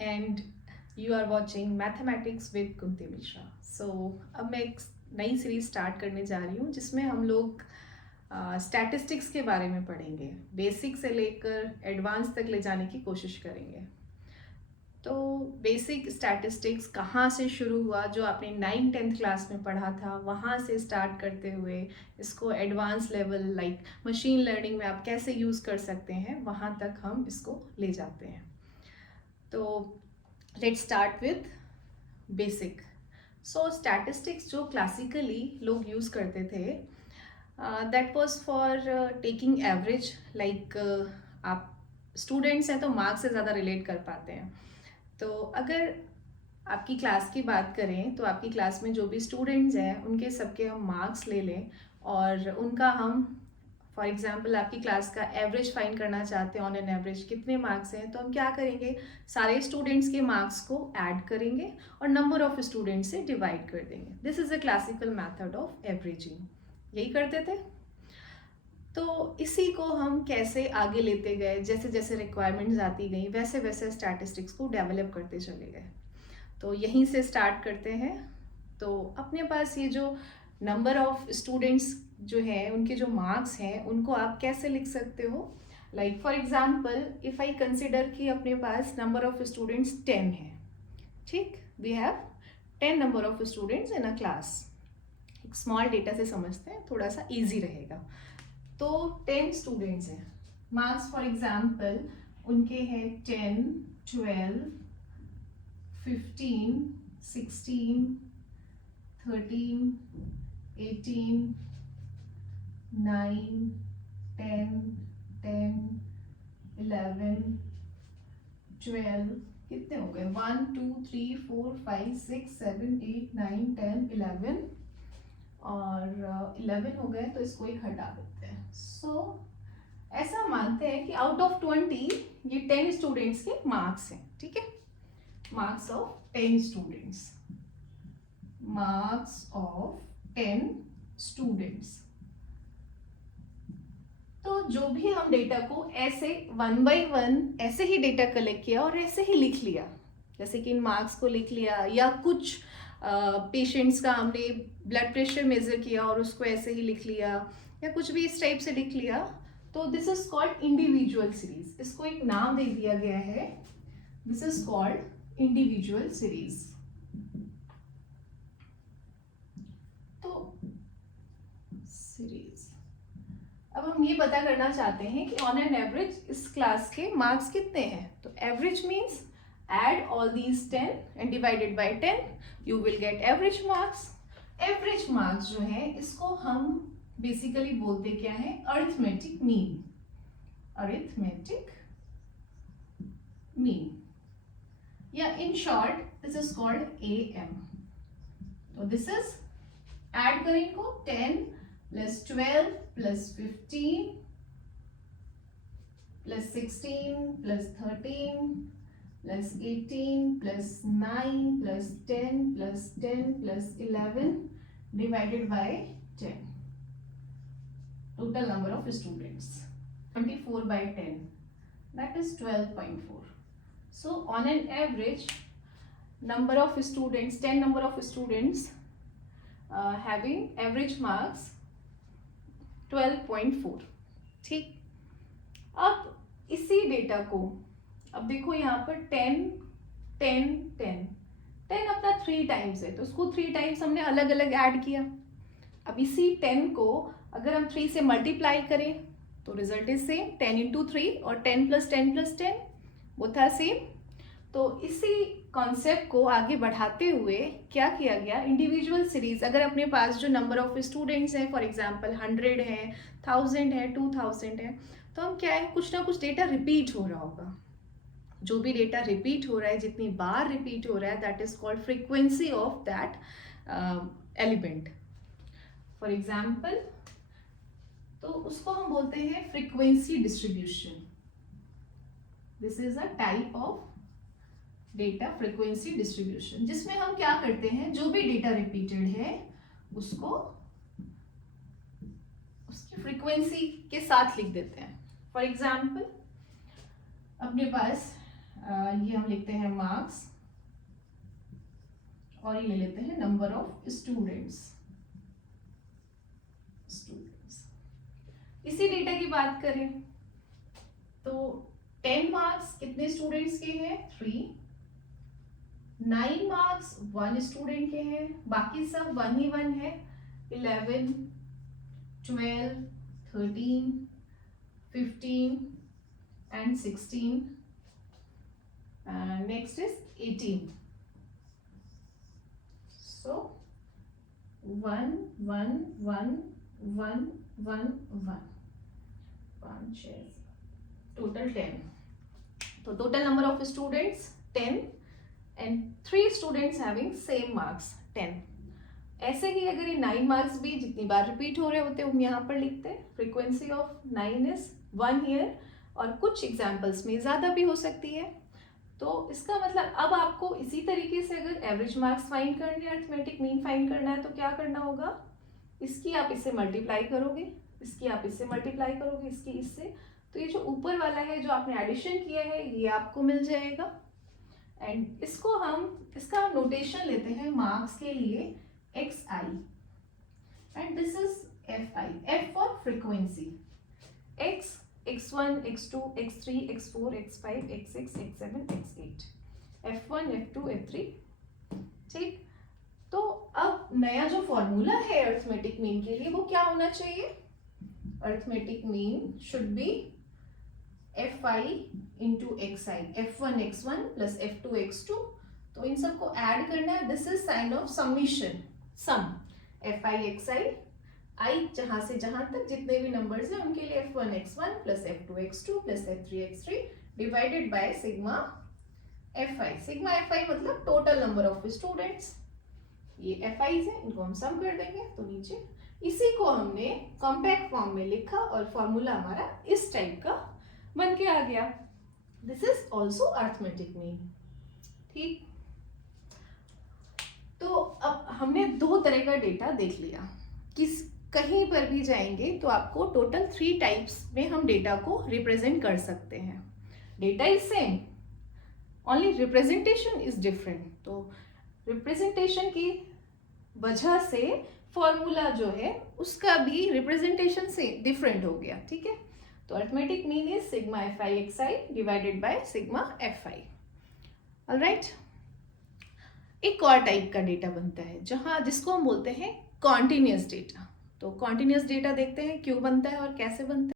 and you are watching Mathematics with Kunti Mishra. So अब मैं एक नई सीरीज स्टार्ट करने जा रही हूँ जिसमें हम लोग स्टैटिस्टिक्स के बारे में पढ़ेंगे, बेसिक से लेकर एडवांस तक ले जाने की कोशिश करेंगे। तो बेसिक स्टैटिस्टिक्स कहाँ से शुरू हुआ, जो आपने 9th-10th क्लास में पढ़ा था वहाँ से स्टार्ट करते हुए इसको advance level like machine learning में आप कैसे यूज़ कर सकते हैं, वहाँ तक हम इसको ले जाते हैं। तो let's start with basic. So statistics जो क्लासिकली लोग यूज़ करते थे that was for taking average, like आप स्टूडेंट्स हैं तो मार्क्स से ज़्यादा रिलेट कर पाते हैं। तो अगर आपकी क्लास की बात करें तो आपकी क्लास में जो भी स्टूडेंट्स हैं उनके सबके हम मार्क्स ले लें और उनका हम फॉर एग्जांपल आपकी क्लास का एवरेज फाइंड करना चाहते हैं, ऑन एन एवरेज कितने मार्क्स हैं, तो हम क्या करेंगे, सारे स्टूडेंट्स के मार्क्स को ऐड करेंगे और नंबर ऑफ स्टूडेंट्स से डिवाइड कर देंगे। This is a classical method of averaging, यही करते थे। तो इसी को हम कैसे आगे लेते गए, जैसे जैसे रिक्वायरमेंट्स आती गई वैसे वैसे स्टैटिस्टिक्स को डेवलप करते चले गए। तो यहीं से स्टार्ट करते हैं। तो अपने पास ये जो नंबर ऑफ स्टूडेंट्स जो हैं उनके जो मार्क्स हैं उनको आप कैसे लिख सकते हो, like for example if I consider कि अपने पास नंबर ऑफ स्टूडेंट्स 10 है, ठीक, we have 10 number of students in a class. एक स्मॉल डेटा से समझते हैं, थोड़ा सा ईजी रहेगा। तो 10 स्टूडेंट्स हैं, मार्क्स फॉर एग्जांपल उनके हैं 10, 12, 15, 16, 13, 18, 9, 10, 10, 11, 12, कितने हो गए, 1 2 3 4 5 6 7 8 9 10 11 और 11 हो गए, तो इसको एक हटा देते हैं। सो ऐसा मानते हैं कि आउट ऑफ 20 ये 10 स्टूडेंट्स के मार्क्स हैं, ठीक है, marks of 10 students, marks of 10 students. तो जो भी हम डेटा को ऐसे 1 by 1 ऐसे ही डेटा कलेक्ट किया और ऐसे ही लिख लिया, जैसे कि इन मार्क्स को लिख लिया, या कुछ पेशेंट्स का हमने ब्लड प्रेशर मेजर किया और उसको ऐसे ही लिख लिया, या कुछ भी इस टाइप से लिख लिया, तो this is called individual series. इसको एक नाम दे दिया गया है, this is called individual series. तो सीरीज, अब हम ये पता करना चाहते हैं कि ऑन एन एवरेज इस क्लास के मार्क्स कितने हैं। तो average means add all these 10 and divided by 10 you will get average marks। average marks जो है इसको हम बेसिकली बोलते क्या है, अरिथमेटिक मीन, अरिथमेटिक मीन, या in short this is called AM। तो दिस इज ऐड करें इनको 10 plus 12 plus 15 plus 16 plus 13 plus 18 plus 9 plus 10 plus 10 plus 11 divided by 10, total number of students 24 by 10, that is 12.4. So on an average number of students, 10 number of students having average marks 12.4, ठीक। अब इसी data को अब देखो यहाँ पर 10 10 10 10 अपना 3 times है, तो उसको 3 टाइम्स हमने अलग अलग ऐड किया। अब इसी 10 को अगर हम 3 से मल्टीप्लाई करें तो रिजल्ट इज सेम, 10 इंटू 3 और 10 प्लस 10 प्लस 10 वो था सेम। तो इसी कॉन्सेप्ट को आगे बढ़ाते हुए क्या किया गया, इंडिविजुअल सीरीज, अगर अपने पास जो नंबर ऑफ स्टूडेंट्स हैं फॉर एग्जांपल 100 है, 1000 है, 2000 है, तो हम क्या है, कुछ ना कुछ डेटा रिपीट हो रहा होगा। जो भी डेटा रिपीट हो रहा है, जितनी बार रिपीट हो रहा है, that is called frequency of that element. For example तो उसको हम बोलते हैं frequency distribution. This is a type of data frequency distribution, जिसमें हम क्या करते हैं, जो भी डेटा रिपीटेड है उसको उसकी फ्रीक्वेंसी के साथ लिख देते हैं। फॉर एग्जाम्पल अपने पास ये हम लिखते हैं मार्क्स और ये ले लेते हैं नंबर ऑफ स्टूडेंट्स। इसी डेटा की बात करें तो 10 मार्क्स कितने स्टूडेंट्स के हैं? 3। 9 मार्क्स 1 स्टूडेंट के हैं, बाकी सब 1 ही 1 है। 11, 12, 13, 15 and 16 and next is 18. So 1 1 1 1 1 1 5 6 total 10. So total number of students 10 and 3 students having same marks 10. ऐसे ही अगर ये 9 मार्क्स भी जितनी बार रिपीट हो रहे होते हैं हम यहाँ पर लिखते हैं फ्रीक्वेंसी ऑफ 9 इज 1 ईयर, और कुछ एग्जाम्पल्स में ज़्यादा भी हो सकती है। तो इसका मतलब अब आपको इसी तरीके से अगर एवरेज मार्क्स फाइंड करने, अरिथमेटिक मीन फाइंड करना है तो क्या करना होगा, इसकी आप इससे मल्टीप्लाई करोगे, इसकी आप इससे मल्टीप्लाई करोगे, इसकी इससे, तो ये जो ऊपर वाला है जो आपने एडिशन किया है ये आपको मिल जाएगा। एंड इसको हम इसका नोटेशन लेते हैं मार्क्स के लिए xi and this is fi, f for frequency, x, x1, x2, x3, x4, x5, x6, x7, x8, f1, f2, f3। ठीक, तो अब नया जो फॉर्मूला है अरिथमेटिक मीन के लिए वो क्या होना चाहिए? Arithmetic mean should be fi into xi, f1 x1 plus f2 x2। तो इन सबको ऐड करना है, this is sign of summation, sum fi xi, i जहां से जहां तक जितने भी नंबर्स हैं उनके लिए f1 x1 plus f2 x2 plus f3 x3 divided by sigma fi। Sigma fi मतलब टोटल नंबर ऑफ स्टूडेंट्स, ये fi है, इनको हम सम कर देंगे तो नीचे इसी को हमने कॉम्पैक्ट फॉर्म में लिखा और फॉर्मूला हमारा इस टाइप का बन के आ गया। This is also arithmetic mean. ठीक, तो अब हमने 2 तरह का डेटा देख लिया। किस कहीं पर भी जाएंगे तो आपको टोटल 3 टाइप्स में हम डेटा को रिप्रेजेंट कर सकते हैं। Data is same, only representation is different. तो रिप्रेजेंटेशन की वजह से फॉर्मूला जो है उसका भी रिप्रेजेंटेशन से डिफरेंट हो गया। ठीक है, तो arithmetic mean is sigma fi xi divided by sigma fi। Alright, एक और टाइप का डेटा बनता है जहां जिसको हम बोलते हैं कॉन्टिन्यूअस डेटा। तो कॉन्टिन्यूअस डेटा देखते हैं क्यों बनता है और कैसे बनता है।